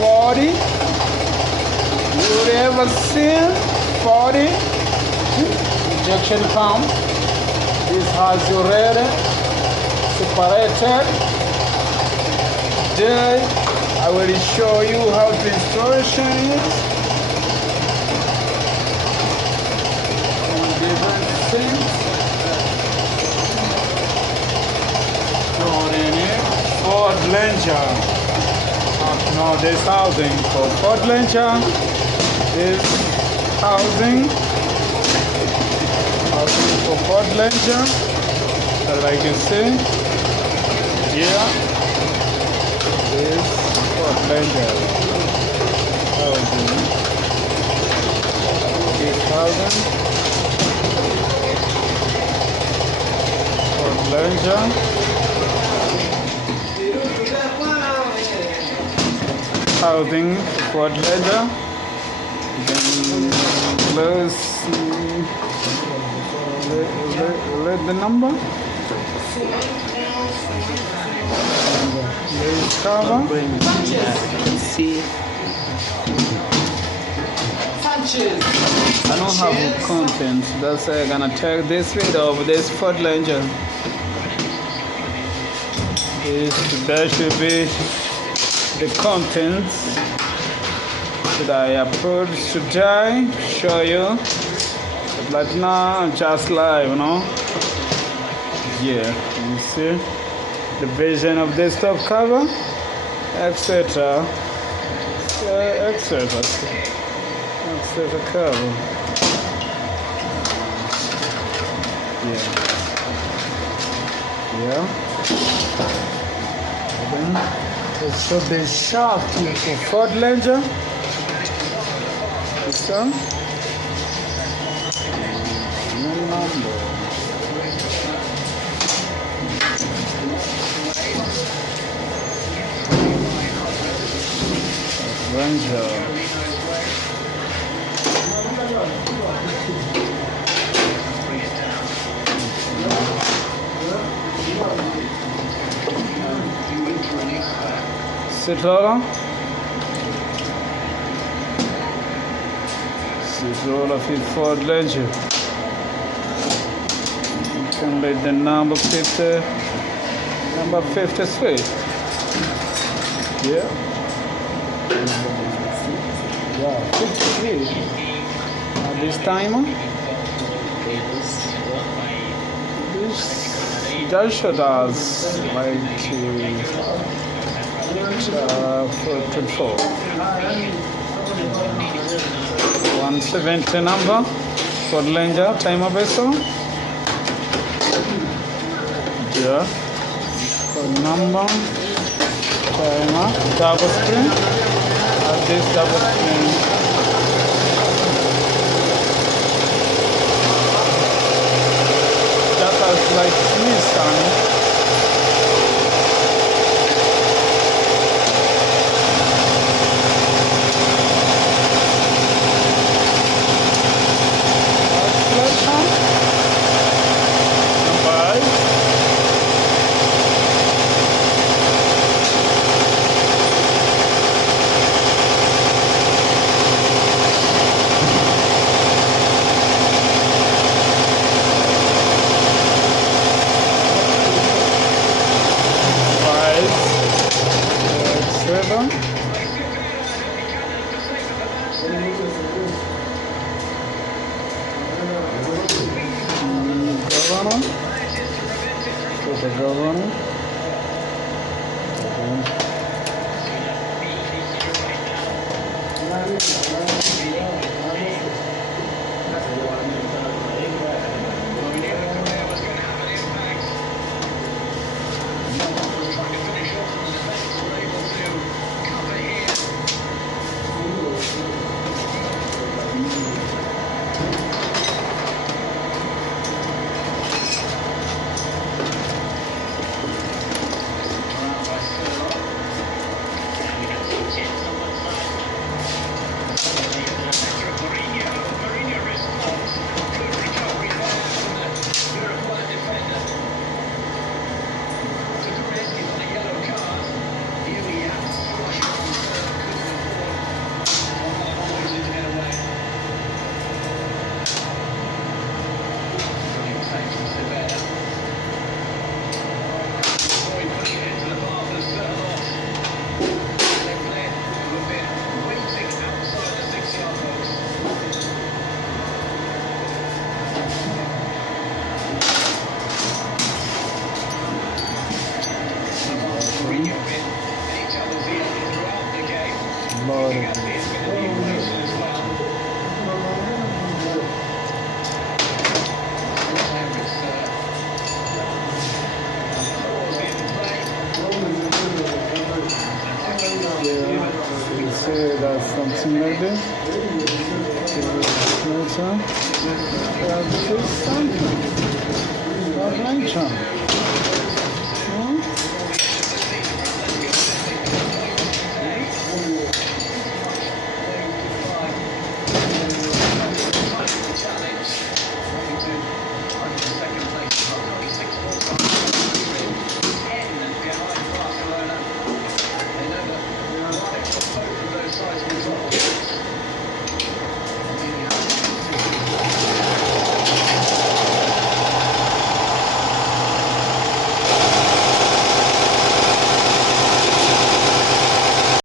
40. You ever seen 40 injection pump? This has already separated. Today I will show you how to installation it. Different things. Put in it. 4 dranger. Now this housing for 4 dranger. This housing for 4 dranger. Like you see, here is 4 dranger housing. 8,000 4 dranger. Housing 4 dranger. Then close. Let the number. There's cover. See. I don't have content. That's why I'm gonna take this video of this 4 dranger. That should be the contents that I upload today. Show you. But now just live, you know. Yeah, you see the vision of this top cover, etc. etc. cover. Yeah. So the shaft for 4 dranger. This one. Number. Ranger. Citrola. Citrola fit 4 dranger. You can read the number 50. Number 53. Yeah. Yeah, 53. This timer. This just showed us like 24. 170 number for dranger timer vessel. Yeah. For number timer double screen. This double screen. That was like Nissan. power of this. You say that's something like this. This is something. 4 drangering.